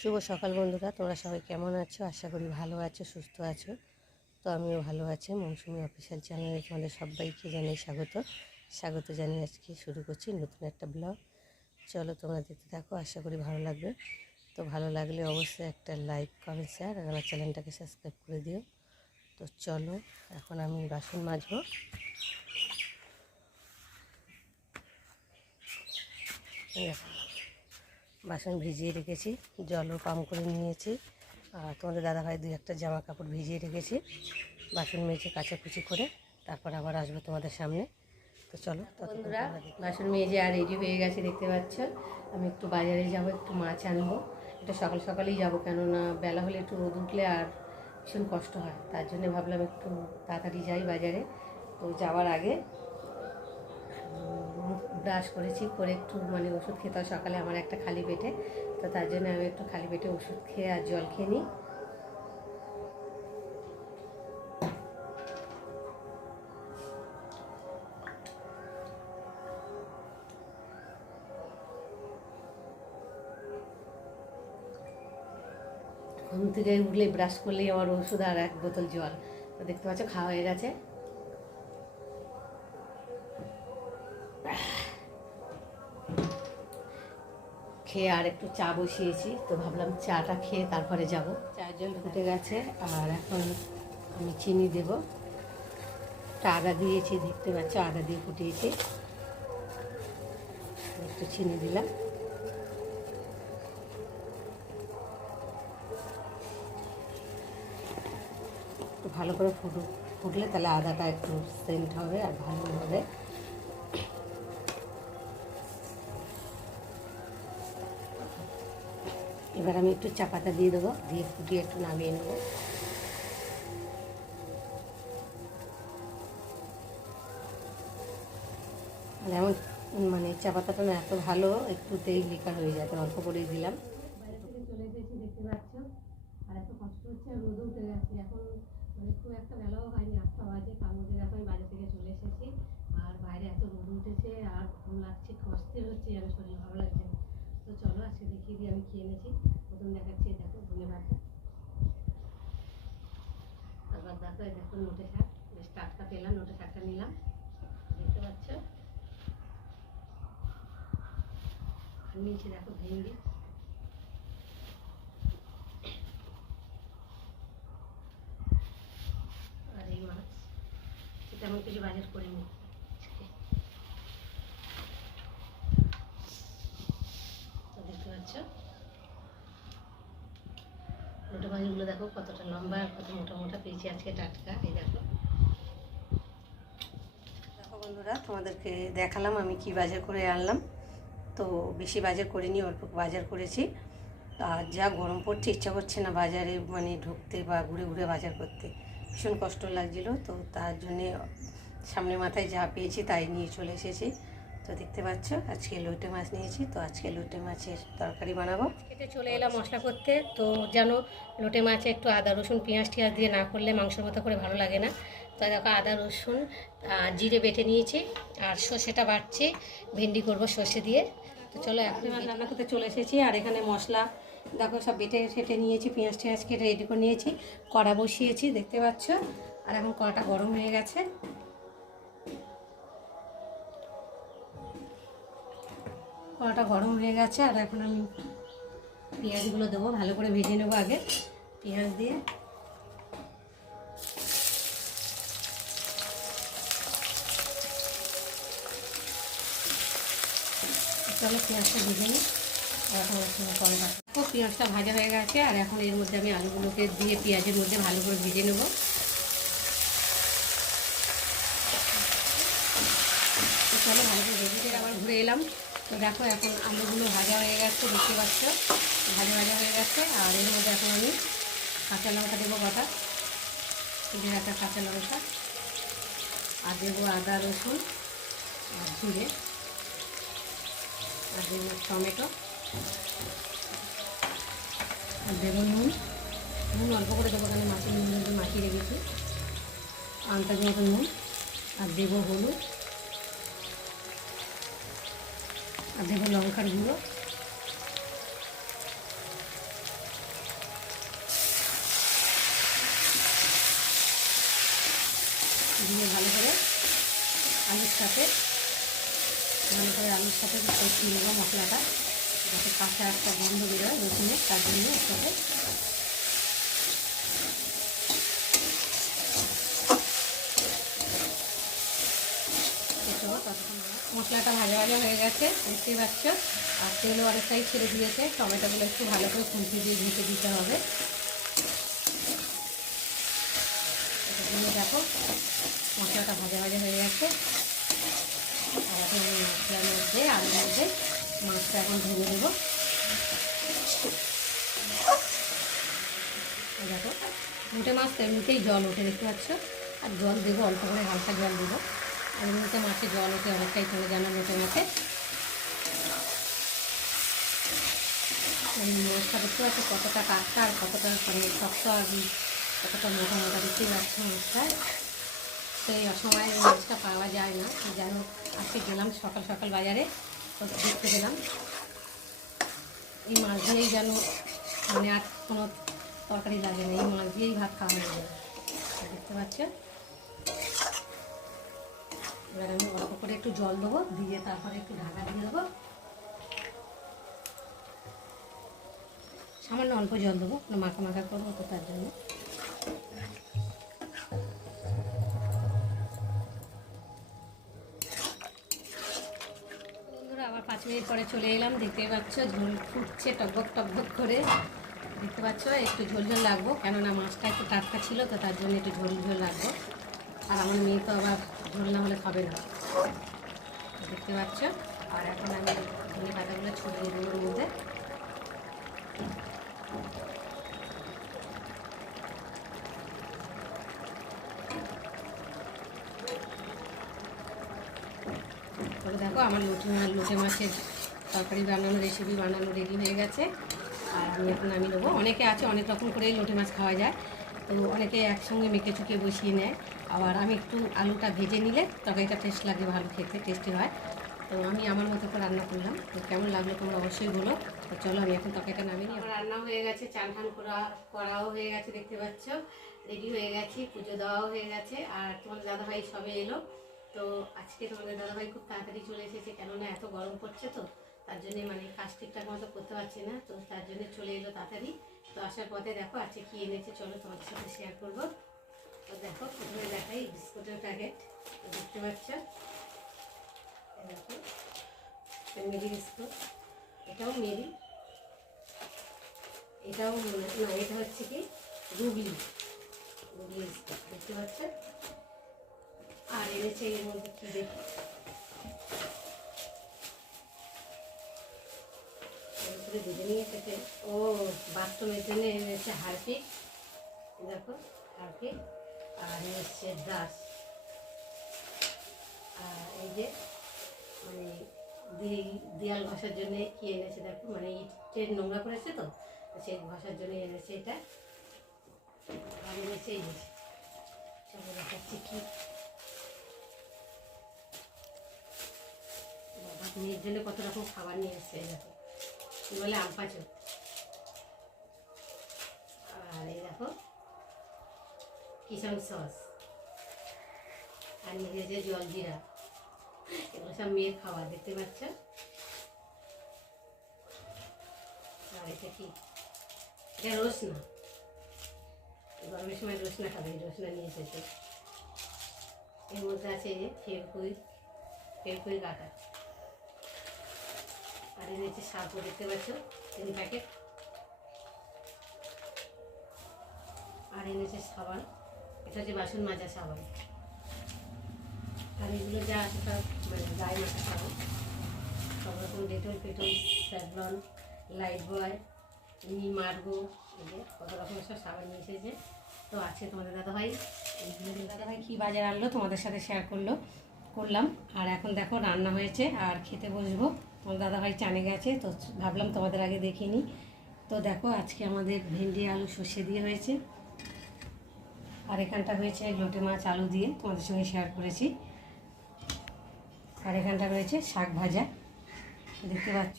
শুভ সকাল বন্ধুরা, তোমরা সবাই কেমন আছো? আশা করি ভালো আছো, সুস্থ আছো। তো আমিও ভালো আছি। মৌসুমি অফিসিয়াল চ্যানেলে তোমাদের সবাইকে জানাই স্বাগত জানিয়ে আজকে শুরু করছি নতুন একটা ব্লগ। চলো তোমরা দেখতে থাকো, আশা করি ভালো লাগবে। তো ভালো লাগলে অবশ্যই একটা লাইক, কমেন্ট, শেয়ার আর আমার চ্যানেলটাকে সাবস্ক্রাইব করে দিও। তো চলো, এখন আমি বাসন মাজবো। বাসন ভিজিয়ে রেখেছি, জলও পাম করে নিয়েছি। আর তোমাদের দাদাভাই দুই একটা জামা কাপড় ভিজিয়ে রেখেছি। বাসন মেজে কাচাকুচি করে তারপর আবার আসবো তোমাদের সামনে। তো চলো বন্ধুরা, বাসন মেজে আর রেডি হয়ে গেছে, দেখতে পাচ্ছ। আমি একটু বাজারে যাব, একটু মাছ আনবো। এটা সকাল সকালেই যাবো, কেননা বেলা হলে একটু রোদ উঠলে আর ভীষণ কষ্ট হয়। তার জন্য ভাবলাম একটু তাড়াতাড়ি যাই বাজারে। তো যাওয়ার আগে ব্রাশ করেছি, করে একটু ওষুধ খেতে হয় সকালে আমার একটা খালি পেটে। তো তার জন্য আমি একটু খালি পেটে ওষুধ খেয়ে আর জল খেয়ে নিই। ঘুম থেকে উঠলে ব্রাশ করলেই আমার ওষুধ আর এক বোতল জল। তো দেখতে পাচ্ছ খাওয়া হয়ে গেছে। খেয়ে আর একটু চা বসিয়েছি, তো ভাবলাম চাটা খেয়ে তারপরে যাব। চায়ের জল ফুটে গেছে, আর এখন আমি চিনি দেব। আদা দিয়েছি, দেখতে পাচ্ছ আদা দিয়ে ফুটিয়েছি। একটু চিনি দিলাম। একটু ভালো করে ফুটলে তাহলে আদাটা একটু সেন্ট হবে আর ভালো হবে। এবার আমি একটু চা পাতা দিয়ে দেবো, দিয়ে ফুটিয়ে একটু নামিয়ে নেবো। আর এমন চা পাতাটা না এত ভালো, একটুতেই লিকার হয়ে যায়, তো অল্প করেই দিলাম। বাইরে থেকে চলে এসেছি, দেখতে পাচ্ছ। আর এত কষ্ট হচ্ছে, আর রোদও উঠে গেছে। এখন খুব একটা বেলাও হয়নি, 8টা বাজে। তার মধ্যে দেখো আমি বাইরে থেকে চলে এসেছি। আর বাইরে এত রোদ উঠেছে, আর ঘুম লাগছে, অস্থির হচ্ছে, যেন শরীর ভালো লাগছে না। তো চলো আজকে দেখিয়ে দিই আমি খেয়ে এনেছি। প্রথম দেখাচ্ছি, দেখো ধনে ভাতে। তারপর দেখো নোটে শাক, বেশ টাটকা পেলাম, নোটে শাকটা নিলাম, দেখতে পাচ্ছ। আর নিচে দেখো ভেন্ডি, আর এই মাছ। তেমন কিছু বাজার করিনি। দেখতে পাচ্ছ লোটে মাছগুলো দেখো কতটা লম্বা আর কত মোটা মোটা পেয়েছি আজকে, টাটকা। এই দেখো বন্ধুরা, তোমাদেরকে দেখালাম আমি কি বাজার করে আনলাম। তো বেশি বাজার করিনি, অল্প বাজার করেছি। আর যা গরম পড়ছে, ইচ্ছা করছে না বাজারে ঢুকতে বা ঘুরে ঘুরে বাজার করতে, ভীষণ কষ্ট লাগছিল। তো তার জন্যে সামনে মাথায় যা পেয়েছি তাই নিয়ে চলে এসেছি। তো দেখতে পাচ্ছ আজকে লোটে মাছ নিয়েছি, তো আজকে লোটে মাছের তরকারি বানাবো। কেটে চলে এলাম মশলা করতে। তো যেন লোটে মাছে একটু আদা রসুন পেঁয়াজ টিয়াজ দিয়ে না করলে মাংসের মতো করে ভালো লাগে না। তো দেখো আদা রসুন জিরে বেটে নিয়েছি, আর সর্ষেটা বাটছি, ভেন্ডি করব সর্ষে দিয়ে। তো চলো এখন রান্না করতে চলে এসেছি। আর এখানে মশলা দেখো সব বেটে ছেটে নিয়েছি, পেঁয়াজ টিয়াজ কেটে রেডি করে নিয়েছি, কড়া বসিয়েছি, দেখতে পাচ্ছ। আর এখন কড়াটা গরম হয়ে গেছে। কড়াটা গরম হয়ে গেছে, আর এখন আমি পেঁয়াজগুলো দেবো, ভালো করে ভেজে নেবো আগে পেঁয়াজ দিয়ে। চলো পেঁয়াজটা ভেজে নিই। এখন কড়াটা পেঁয়াজটা ভাজা হয়ে গেছে, আর এখন এর মধ্যে আমি আলুগুলোকে দিয়ে পেঁয়াজের মধ্যে ভালো করে ভেজে নেবো। চলো ভালো করে ভেজে দিয়ে আবার ঘুরে এলাম। তো দেখো এখন আলুগুলো ভাজা হয়ে গেছে, দেখতে পাচ্ছ ভাজা ভাজা হয়ে গেছে। আর এর মধ্যে এখন আমি কাঁচা লঙ্কা দেবো, বাটা দিয়ে একটা কাঁচা লঙ্কা, আর দেবো আদা রসুন আর জিরে, আর দেবো টমেটো, আর দেবো নুন অল্প করে দেবো, কারণ মাছের নুন কিন্তু মাখিয়ে রেখেছি, আন্দাজ মতো নুন। আর দেবো হলুদ, আর দেবো লঙ্কার গুঁড়ো, দিয়ে ভালো করে আলুর সাথে কষিয়ে নেবো মশলাটা, যাতে কাঁচা একটা গন্ধ বেরোয় রসুনের, তার জন্য একসাথে মশলাটা ভাজা ভাজা হয়ে গেছে, দেখতেই পাচ্ছ। আর তেলও অনেকটাই ছেড়ে দিয়েছে। টমেটোগুলো একটু ভালো করে খুন্তি দিয়ে ঢেকে দিতে হবে। দেখো মশলাটা ভাজা ভাজা হয়ে গেছে। আর এখন আমি মশলার মধ্যে আলুর মধ্যে মাছটা এখন ঢেলে দেবো। দেখো মুটে মাছ তো এমনিতেই জল ওঠে, দেখতে পাচ্ছ। আর জল দেবো অল্প করে, হালকা জল দেবো। আর এমনিতে মাছে জল ওঠে অনেকটাই, চলে যায় না মুটে মাছে। এই মাছটা দেখতে পাচ্ছ কতটা টাটকা আর কতটা মানে শক্ত আর কতটা মোটা মোটা, দেখতেই পাচ্ছ মাছটায়। তো এই অসময়ে মাছটা পাওয়া যায় না। যেন আজকে গেলাম সকাল সকাল বাজারে, তো দেখতে পেলাম এই মাছ দিয়েই যেন মানে আর কোনো তরকারি লাগে না, এই মাছ দিয়েই ভাত খাওয়া হয়ে যাবে, দেখতে পাচ্ছ। এবার আমি অল্প করে একটু জল দেবো, দিয়ে তারপরে একটু ঢাকা দিয়ে দেবো। সামান্য অল্প জল দেবো, মাখা মাখা করবো তো তার জন্য। বন্ধুরা আবার 5 মিনিট পরে চলে এলাম, দেখতেই পাচ্ছ ঝোল ফুটছে টকবক টকবক করে, দেখতে পাচ্ছ। একটু ঝোল ঝোল লাগবো, কেননা মাছটা একটু টাটকা ছিল, তো তার জন্য একটু ঝোল ঝোল লাগবো। আর আমার মেয়ে তো আবার ঝোল না হলে খাবে না, দেখতে পাচ্ছ। আর এখন আমি ধনে পাতাগুলো ছড়িয়ে দেবো ওর মধ্যে। তবে দেখো আমার লোটে মাছের তরকারি বানানো, রেসিপি বানানো রেডি হয়ে গেছে। আর আমি এখন নেবো। অনেকে আছে অনেক রকম করেই লোটে মাছ খাওয়া যায়, তো অনেকে একসঙ্গে মেখে চুকে বসিয়ে নেয়। আবার আমি একটু আলুটা ভেজে নিলে তরকারিটা টেস্ট লাগে, ভালো খেতে টেস্টি হয়। তো আমি আমার মতো করে রান্না করলাম, তো কেমন লাগলো তোমরা অবশ্যই বলো। তো চলো আমি এখন তরকারিটা নামিয়ে নিই। আমার রান্না হয়ে গেছে, চান ঠান করাও হয়ে গেছে, দেখতে পাচ্ছ। রেডি হয়ে গেছি, পুজো দেওয়াও হয়ে গেছে। আর তোমার দাদাভাই সবে এলো। তো আজকে তোমাদের দাদাভাই খুব তাড়াতাড়ি চলে এসেছে, কেননা এত গরম পড়ছে, তো তার জন্যে মানে কাজ ঠিকঠাক মতো করতে পারছি না, তো তার জন্য চলে এলো তাড়াতাড়ি। তো আসার পথে দেখো আজকে কী এনেছে, চলো তোমাদের সাথে শেয়ার করবো। তো দেখো প্রথমে দেখাই বিস্কুটের প্যাকেট, দেখতে পাচ্ছ। দেখো মেরি বিস্কুট, এটাও মেরি, এটাও না, এটা হচ্ছে কি গুগলি বিস্কুট, দেখতে পাচ্ছ। আর এনেছে এর মধ্যে কি দেখো, বুঝে নিয়েছে। ও বাথরুমের জন্য এনেছে হারপিক, দেখো হারপিক। আর এসছে ব্রাশ। আর এই যে মানে দেয়াল ঘষার জন্য কি এনেছে দেখো, মানে ইটের নোংরা করেছে, তো সেই ঘষার জন্য এনেছে এটা। আর এনেছে এই যে চলো দেখাচ্ছি কি, বাবা মেয়ের জন্য কত রকম খাবার নিয়ে এসছে, দেখো কি বলে আম পাচক। আর এই দেখো কিষান সস, আর নিয়ে যে জলজিরা, এগুলো সব মেয়ের খাবার, দেখতে পাচ্ছ। আর এটা কি, এটা রসনা, গরমের সময় রসনা খাবে, রসনা নিয়ে এসেছে। এর মধ্যে আছে এই যে ফেরকুই কাটা। আর এনেছে সাবু, দেখতে পাচ্ছ 3 প্যাকেট। আর এনেছে সাবান, এটা হচ্ছে বাসন মাজা সাবান। আর এগুলো যা আছে সব মানে গায়ে মাখা সাবান, সব রকম ডেটল পেটল, স্যাভলন, লাইফ বয়, মার্গো, এই যে কত রকমের সব সাবান নিয়ে এসেছে। তো আছে তোমাদের দাদাভাই, দাদাভাই কী বাজার আনলো তোমাদের সাথে শেয়ার করলাম। আর এখন দেখো রান্না হয়েছে আর খেতে বসবো। তোমার দাদাভাই চানে গেছে, তো ভাবলাম তোমাদের আগে দেখিনি। তো দেখো আজকে আমাদের ভেন্ডি আলু সর্ষে দিয়ে হয়েছে, আর এখানটা হয়েছে লোটে মাছ আলু দিয়ে, তোমাদের সঙ্গে শেয়ার করেছি। আর এখানটা রয়েছে শাক ভাজা, দেখতে পাচ্ছ।